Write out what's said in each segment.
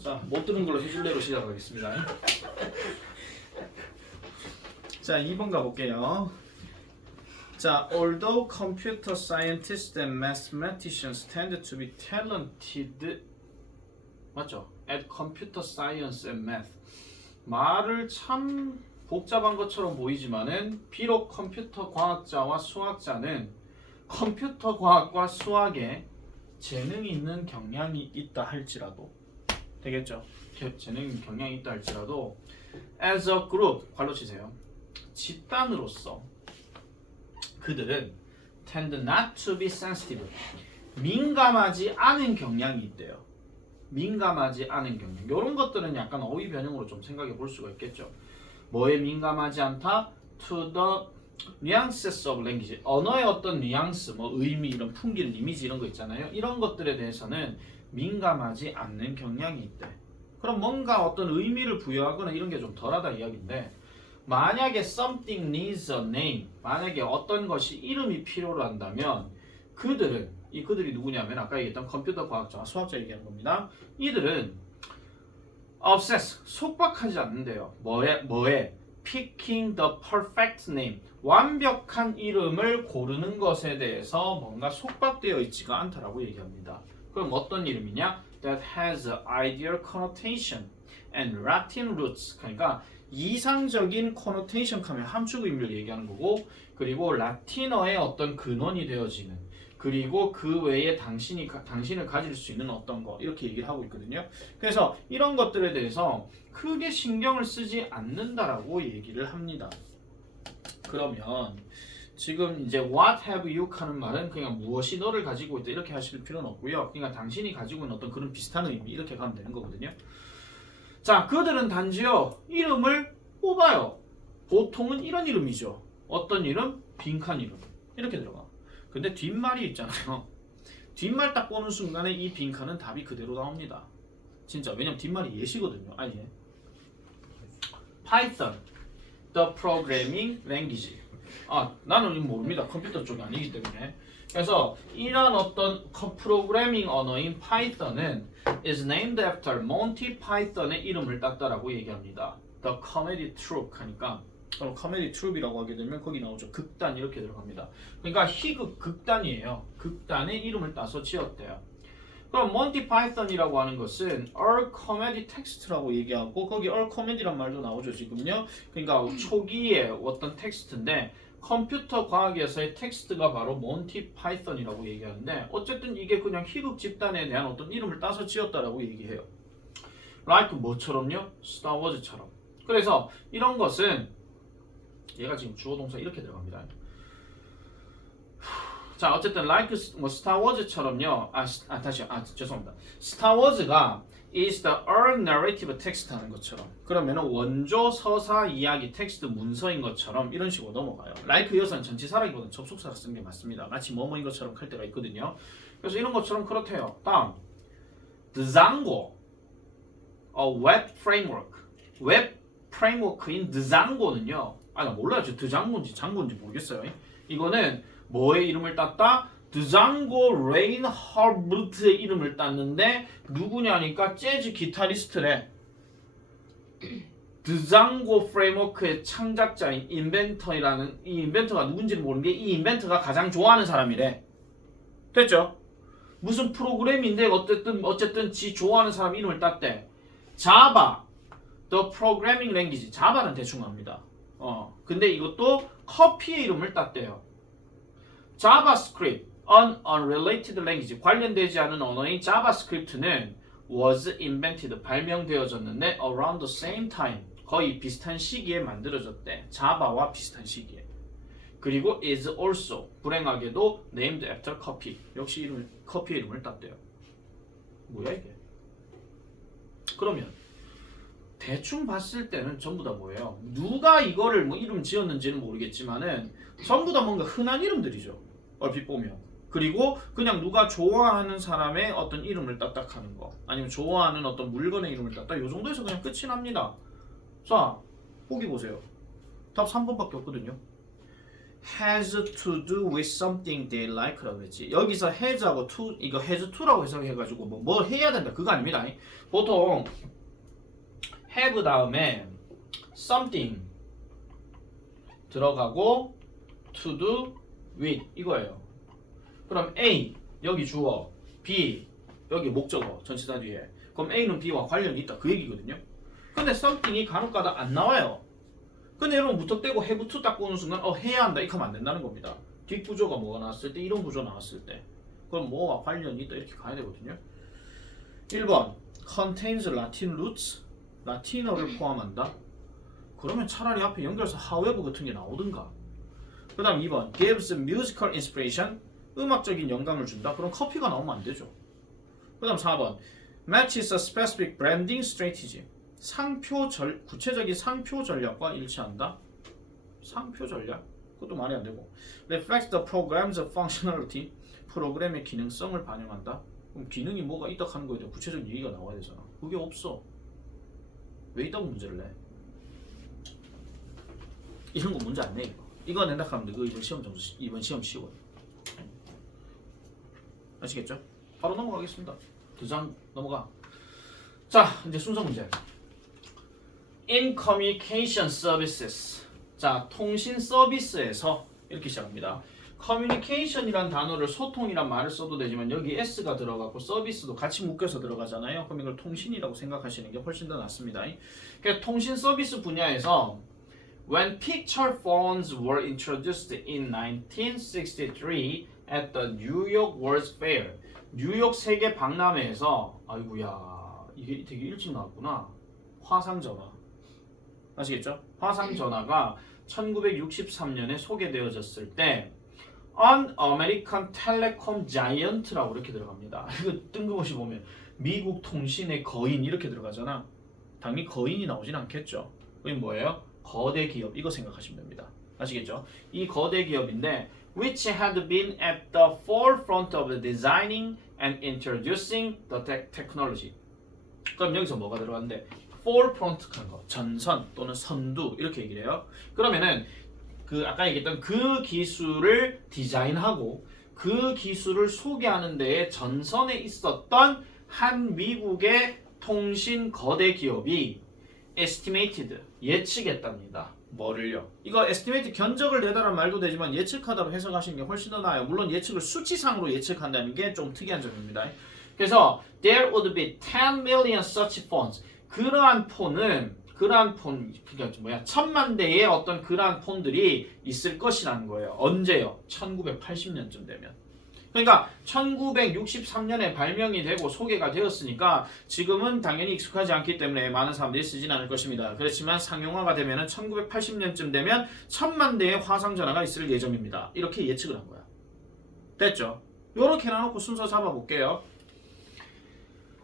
자, 못 들은 걸로 해줄래로 시작하겠습니다. 자, 2번 가볼게요. 자, although computer scientists and mathematicians tend to be talented 맞죠? at computer science and math 말을 참 복잡한 것처럼 보이지만은 비록 컴퓨터 과학자와 수학자는 컴퓨터 과학과 수학에 재능이 있는 경향이 있다 할지라도 되겠죠? 재- 재능 경향이 있다 할지라도 as a group 관로 치세요. 집단으로서 그들은 tend not to be sensitive 민감하지 않은 경향이 있대요. 민감하지 않은 경향. 이런 것들은 약간 어휘 변형으로 좀 생각해 볼 수가 있겠죠. 뭐에 민감하지 않다? To the nuances of language. 언어의 어떤 뉘앙스, 뭐 의미, 이런 풍길, 이미지 이런 거 있잖아요. 이런 것들에 대해서는 민감하지 않는 경향이 있대. 그럼 뭔가 어떤 의미를 부여하거나 이런 게 좀 덜하다 이야기인데 만약에 something needs a name, 만약에 어떤 것이 이름이 필요로 한다면 그들은 이 그들이 누구냐면 아까 얘기했던 컴퓨터 과학자와 수학자 얘기하는 겁니다. 이들은 obsess 속박하지 않는데요. 뭐에 뭐에 picking the perfect name 완벽한 이름을 고르는 것에 대해서 뭔가 속박되어 있지가 않다라고 얘기합니다. 그럼 어떤 이름이냐? That has a ideal connotation and Latin roots. 그러니까 이상적인 connotation 하면 함축 의미를 얘기하는 거고 그리고 라틴어의 어떤 근원이 되어지는 그리고 그 외에 당신이 가- 당신을 가질 수 있는 어떤 거 이렇게 얘기를 하고 있거든요. 그래서 이런 것들에 대해서 크게 신경을 쓰지 않는다라고 얘기를 합니다. 그러면 지금 이제 what have you 하는 말은 그냥 무엇이 너를 가지고 있다 이렇게 하실 필요는 없고요. 그러니까 당신이 가지고 있는 어떤 그런 비슷한 의미 이렇게 가면 되는 거거든요. 자, 그들은 단지요 이름을 뽑아요. 보통은 이런 이름이죠. 어떤 이름? 빈칸 이름 이렇게 들어가. 근데 뒷말이 있잖아요. 뒷말 딱 보는 순간에 이 빈칸은 답이 그대로 나옵니다. 진짜 왜냐면 뒷말이 예시거든요. 아니 예. Python, the programming language. 아 나는 모릅니다. 컴퓨터 쪽이 아니기 때문에. 그래서 이런 어떤 컴- 프로그래밍 언어인 파이썬은 is named after Monty Python의 이름을 땄다라고 얘기합니다. The comedy troupe 하니까 그럼 코미디 트룹이라고 하게 되면 거기 나오죠. 극단 이렇게 들어갑니다. 그러니까 희극 극단이에요. 극단의 이름을 따서 지었대요. 그럼 몬티 파이썬이라고 하는 것은 all comedy text라고 얘기하고 거기 all comedy란 말도 나오죠 지금요. 그러니까 초기에 어떤 텍스트인데 컴퓨터 과학에서의 텍스트가 바로 몬티 파이썬이라고 얘기하는데 어쨌든 이게 그냥 희극 집단에 대한 어떤 이름을 따서 지었다라고 얘기해요. like 뭐처럼요? 스타워즈처럼. 그래서 이런 것은 얘가 지금 주어 동사 이렇게 들어갑니다. 자 어쨌든 like 뭐 스타워즈처럼요. 아, 스- 아 다시요. 아 죄송합니다. 스타워즈가 is the early narrative text 하는 것처럼 그러면은 원조 서사 이야기 텍스트 문서인 것처럼 이런 식으로 넘어가요. like 여기서는 전치사라기보다는 접속사를 쓰는 게 맞습니다. 마치 뭐뭐인 것처럼 할 때가 있거든요. 그래서 이런 것처럼 그렇대요. 다음 Django, a web framework. 웹 프레임워크인 드장고는요. 아, 나 몰라요. 저 드장고인지 장고인지 모르겠어요. 이거는 뭐의 이름을 땄다? 드장고 레인하르트의 이름을 땄는데 누구냐니까 재즈 기타리스트래. 드장고 프레임워크의 창작자인 인벤터이라는 이 인벤터가 누군지는 모르는데 이 인벤터가 가장 좋아하는 사람이래. 됐죠? 무슨 프로그램인데 어쨌든 어쨌든 지 좋아하는 사람 이름을 땄대. 자바 The Programming Language 자바는 대충 압니다. 어 근데 이것도 커피의 이름을 땄대요. JavaScript an unrelated language 관련되지 않은 언어인 자바스크립트는 was invented 발명되어졌는데 around the same time 거의 비슷한 시기에 만들어졌대. 자바와 비슷한 시기에. 그리고 is also 불행하게도 named after coffee 역시 이름 커피의 이름을 땄대요. 뭐야 이게? 그러면 대충 봤을 때는 전부 다 뭐예요? 누가 이거를 뭐 이름 지었는지는 모르겠지만은 전부 다 뭔가 흔한 이름들이죠. 얼핏 보면. 그리고 그냥 누가 좋아하는 사람의 어떤 이름을 딱딱하는 거 아니면 좋아하는 어떤 물건의 이름을 딱딱 요 정도에서 그냥 끝이 납니다. 자, 보기 보세요. 답 3번밖에 없거든요. has to do with something they like라고 했지. 여기서 has하고 to 이거 has to라고 해석해가지고 뭐, 뭐 해야 된다 그거 아닙니다. 보통 have 다음에 something 들어가고 to do with 이거예요. 그럼 A 여기 주어, B 여기 목적어 전치사 뒤에. 그럼 A는 B와 관련이 있다 그 얘기거든요. 근데 something이 간혹가다 안 나와요. 근데 여러분 무턱대고 to 딱 보는 순간 어 해야 한다 이렇게 하면 안 된다는 겁니다. 뒷 구조가 뭐가 나왔을 때 이런 구조 나왔을 때 그럼 뭐와 관련이 있다 이렇게 가야 되거든요. 1번 contains Latin roots 라틴어를 포함한다. 그러면 차라리 앞에 연결해서 however 같은 게 나오든가. 그 다음 2번 gives musical inspiration 음악적인 영감을 준다. 그럼 커피가 나오면 안 되죠. 그 다음 4번 matches a specific branding strategy 상표 절 구체적인 상표 전략과 일치한다. 상표 전략 그것도 말이 안 되고 reflects the program's functionality 프로그램의 기능성을 반영한다. 그럼 기능이 뭐가 있다 하는 거에 대한 구체적인 얘기가 나와야 되잖아. 그게 없어. 왜 있다고 문제를 내? 이런 거 문제 안 내 이거. 이거 낸다 하면 그 이번 시험 점수 이번 시험 쉬워요. 아시겠죠? 바로 넘어가겠습니다. 두 장 넘어가. 자 이제 순서 문제. In communication services. 자 통신 서비스에서 이렇게 시작합니다. communication이란 단어를 소통이란 말을 써도 되지만 여기 s가 들어가고 서비스도 같이 묶여서 들어가잖아요. 그럼 이걸 통신이라고 생각하시는 게 훨씬 더 낫습니다. 그러니까 통신 서비스 분야에서 When picture phones were introduced in 1963 at the New York World's Fair, 뉴욕 세계 박람회에서 아이고야 이게 되게 일찍 나왔구나. 화상 전화 아시겠죠? 화상 전화가 1963년에 소개되어졌을 때 An American Telecom Giant라고 이렇게 들어갑니다. 이거 뜬금없이 보면 미국 통신의 거인 이렇게 들어가잖아. 당연히 거인이 나오진 않겠죠. 그게 뭐예요? 거대 기업 이거 생각하시면 됩니다. 아시겠죠? 이 거대 기업인데 which had been at the forefront of designing and introducing the tech- technology. 그럼 여기서 뭐가 들어갔는데 forefront 한 거, 전선 또는 선두 이렇게 얘기를 해요. 그러면은 그 아까 얘기했던 그 기술을 디자인하고 그 기술을 소개하는 데에 전선에 있었던 한 미국의 통신 거대 기업이 estimated 예측했답니다. 뭐를요? 이거 estimate 견적을 내다란 말도 되지만 예측하다로 해석하시는 게 훨씬 더 나아요. 물론 예측을 수치상으로 예측한다는 게 좀 특이한 점입니다. 그래서 there would be 10 million such phones. 그러한 폰은 그러한 폰 그러니까 뭐야 천만 대의 어떤 그러한 폰들이 있을 것이라는 거예요. 언제요? 1980년쯤 되면. 그러니까 1963년에 발명이 되고 소개가 되었으니까 지금은 당연히 익숙하지 않기 때문에 많은 사람들이 쓰진 않을 것입니다. 그렇지만 상용화가 되면은 1980년쯤 되면 천만 대의 화상 전화가 있을 예정입니다. 이렇게 예측을 한 거야. 됐죠? 요렇게 해놓고 순서 잡아볼게요.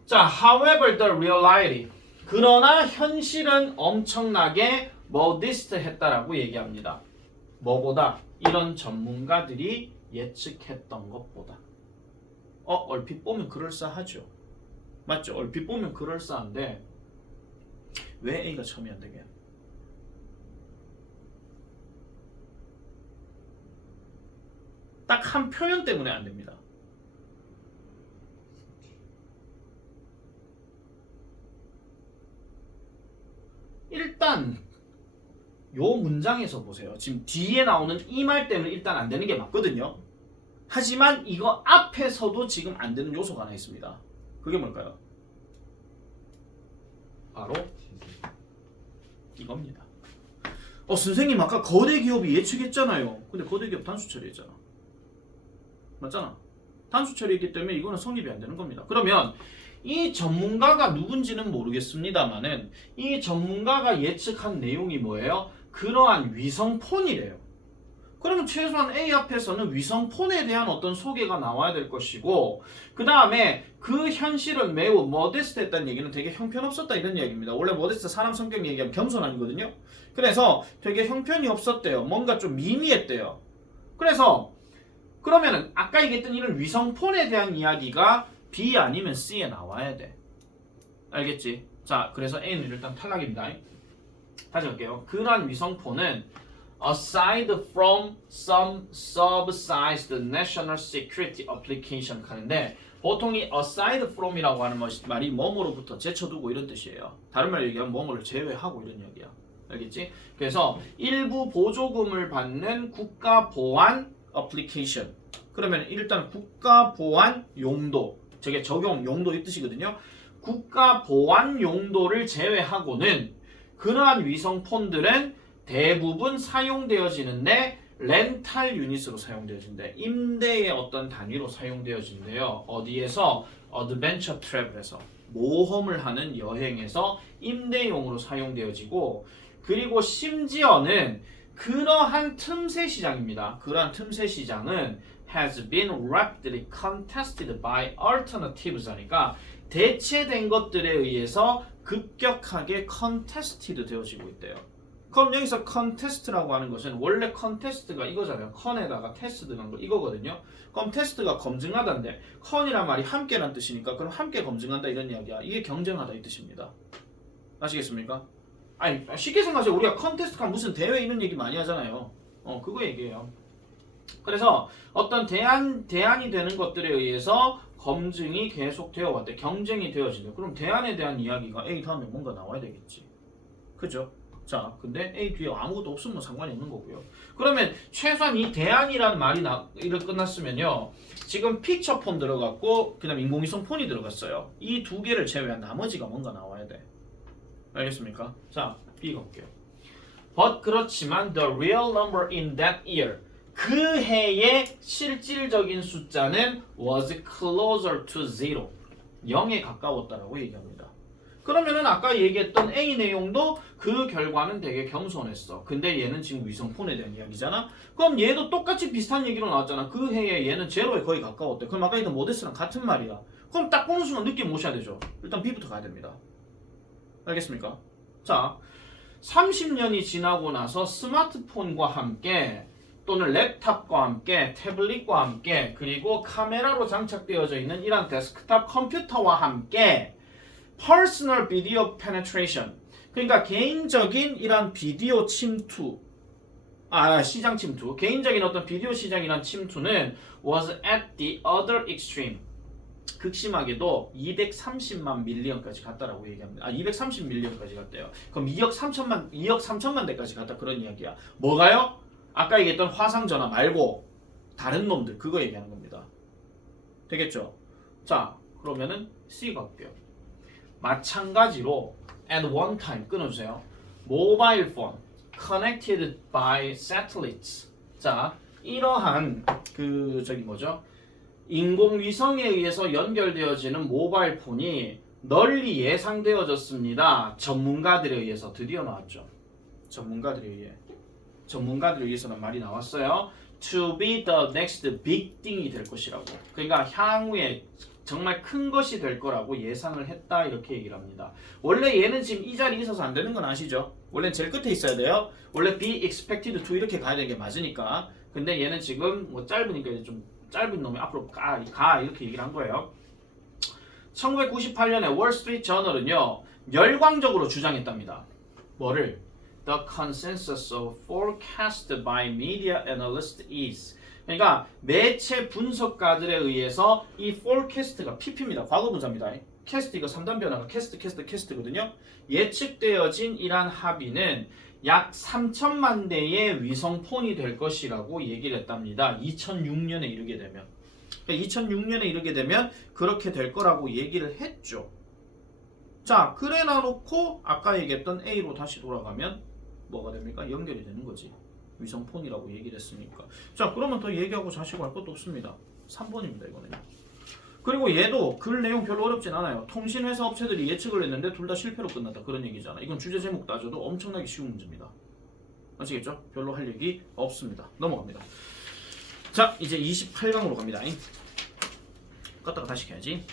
자, however the reality. 그러나 현실은 엄청나게 modest 했다라고 얘기합니다. 뭐보다 이런 전문가들이 예측했던 것보다. 어, 얼핏 보면 그럴싸하죠. 맞죠? 얼핏 보면 그럴싸한데 왜 A가 처음이 안 되게? 딱 한 표현 때문에 안 됩니다. 일단 요 문장에서 보세요. 지금 뒤에 나오는 이 말 때문에 일단 안 되는 게 맞거든요. 하지만 이거 앞에서도 지금 안 되는 요소가 하나 있습니다. 그게 뭘까요? 바로 이겁니다. 어 선생님 아까 거대 기업이 예측했잖아요. 근데 거대 기업 단수 처리했잖아. 맞잖아. 단수 처리했기 때문에 이거는 성립이 안 되는 겁니다. 그러면 이 전문가가 누군지는 모르겠습니다만은 이 전문가가 예측한 내용이 뭐예요? 그러한 위성폰이래요. 그러면 최소한 A 앞에서는 위성폰에 대한 어떤 소개가 나와야 될 것이고 그 다음에 그 현실은 매우 머데스트했다는 얘기는 되게 형편없었다 이런 얘기입니다. 원래 머데스트 사람 성격 얘기하면 겸손아니거든요. 그래서 되게 형편이 없었대요. 뭔가 좀 미미했대요. 그래서 그러면은 아까 얘기했던 이런 위성폰에 대한 이야기가 B 아니면 C에 나와야 돼. 알겠지? 자, 그래서 A는 일단 탈락입니다. 다시 할게요. 그러한 위성폰은 aside from some subsidized national security application 하는데 보통 이 aside from이라고 하는 것- 말이 뭐뭐로부터 제쳐두고 이런 뜻이에요. 다른 말로 얘기하면 뭐뭐를 제외하고 이런 이야기야. 알겠지? 그래서 일부 보조금을 받는 국가 보안 어플리케이션. 그러면 일단 국가 보안 용도, 저게 적용 용도 이 뜻이거든요. 국가 보안 용도를 제외하고는 그러한 위성 폰들은 대부분 사용되어지는데 렌탈 유닛으로 사용되어진대. 임대의 어떤 단위로 사용되어진대요. 어디에서 어드벤처 트래블에서 모험을 하는 여행에서 임대용으로 사용되어지고 그리고 심지어는 그러한 틈새 시장입니다. 그러한 틈새 시장은 has been rapidly contested by alternatives 하니까 대체된 것들에 의해서 급격하게 contested 되어지고 있대요. 그럼 여기서 contest라고 하는 것은 원래 contest가 이거잖아요. con에다가 test 들어간 거 이거거든요. 그럼 test가 검증하다인데 con이란 말이 함께란 뜻이니까 그럼 함께 검증한다 이런 이야기야. 이게 경쟁하다 이 뜻입니다. 아시겠습니까? 아니 쉽게 생각하세요. 우리가 컨테스트가 무슨 대회 이런 얘기 많이 하잖아요. 어 그거 얘기예요. 그래서 어떤 대안 대안이 되는 것들에 의해서 검증이 계속되어 왔대. 경쟁이 되어진다. 그럼 대안에 대한 이야기가 A 다음에 뭔가 나와야 되겠지. 그죠? 자, 근데 A 뒤에 아무것도 없으면 상관이 없는 거고요. 그러면 최소한 이 대안이라는 말이 나 이를 끝났으면요. 지금 픽처폰 들어갔고 그 다음 인공위성 폰이 들어갔어요. 이 두 개를 제외한 나머지가 뭔가 나와야 돼. 알겠습니까? 자, B 갈게요. But 그렇지만 the real number in that year 그 해의 실질적인 숫자는 was closer to zero 0에 가까웠다라고 얘기합니다. 그러면은 아까 얘기했던 A 내용도 그 결과는 되게 겸손했어. 근데 얘는 지금 위성폰에 대한 이야기잖아. 그럼 얘도 똑같이 비슷한 얘기로 나왔잖아. 그 해에 얘는 제로에 거의 가까웠대. 그럼 아까 했던 모데스랑 같은 말이야. 그럼 딱 보는 순간 느낌 오셔야 되죠. 일단 B부터 가야 됩니다. 알겠습니까? 자, 30년이 지나고 나서 스마트폰과 함께 또는 랩탑과 함께 태블릿과 함께 그리고 카메라로 장착되어져 있는 이런 데스크탑 컴퓨터와 함께 personal video penetration 그러니까 개인적인 이런 비디오 침투 아 시장 침투 개인적인 어떤 비디오 시장이란 침투는 was at the other extreme 극심하게도 230만 밀리언까지 갔다라고 얘기합니다. 아, 230 밀리언까지 갔대요. 그럼 2억 3천만 2억 3천만 대까지 갔다 그런 이야기야. 뭐가요? 아까 얘기했던 화상 전화 말고 다른 놈들 그거 얘기하는 겁니다. 되겠죠? 자, 그러면은 C 갈게요. 마찬가지로 at one time 끊어주세요. 모바일 폰 connected by satellites. 자, 이러한 그 저기 뭐죠? 인공위성에 의해서 연결되어지는 모바일 폰이 널리 예상되어졌습니다. 전문가들에 의해서 드디어 나왔죠. 전문가들에 의해. 전문가들에 의해서는 말이 나왔어요. To be the next big thing이 될 것이라고. 그러니까 향후에 정말 큰 것이 될 거라고 예상을 했다 이렇게 얘기를 합니다. 원래 얘는 지금 이 자리에 있어서 안 되는 건 아시죠? 원래 제일 끝에 있어야 돼요. 원래 be expected to 이렇게 가야 되는 게 맞으니까. 근데 얘는 지금 뭐 짧으니까 이제 좀 짧은 놈이 앞으로 가, 가 이렇게 얘기를 한 거예요. 1998년에 월스트리트 저널은요 열광적으로 주장했답니다. 뭐를? The consensus of forecast by media analysts is 그러니까 매체 분석가들에 의해서 이 forecast가 PP입니다. 과거 분사입니다. 캐스트 이거 3단 변화가 캐스트 캐스트 캐스트거든요. 예측되어진 이란 합의는 약 3천만 대의 위성 폰이 될 것이라고 얘기를 했답니다. 2006년에 이르게 되면. 2006년에 이르게 되면 그렇게 될 거라고 얘기를 했죠. 자, 그래 놔놓고 아까 얘기했던 A로 다시 돌아가면 뭐가 됩니까? 연결이 되는 거지. 위성폰이라고 얘기를 했으니까. 자, 그러면 더 얘기하고 자시고 할 것도 없습니다. 3번입니다, 이거는. 그리고 얘도 글 내용 별로 어렵진 않아요. 통신회사 업체들이 예측을 했는데 둘 다 실패로 끝났다. 그런 얘기잖아. 이건 주제 제목 따져도 엄청나게 쉬운 문제입니다. 아시겠죠? 별로 할 얘기 없습니다. 넘어갑니다. 자, 이제 28강으로 갑니다. 껐다가 다시 켜야지.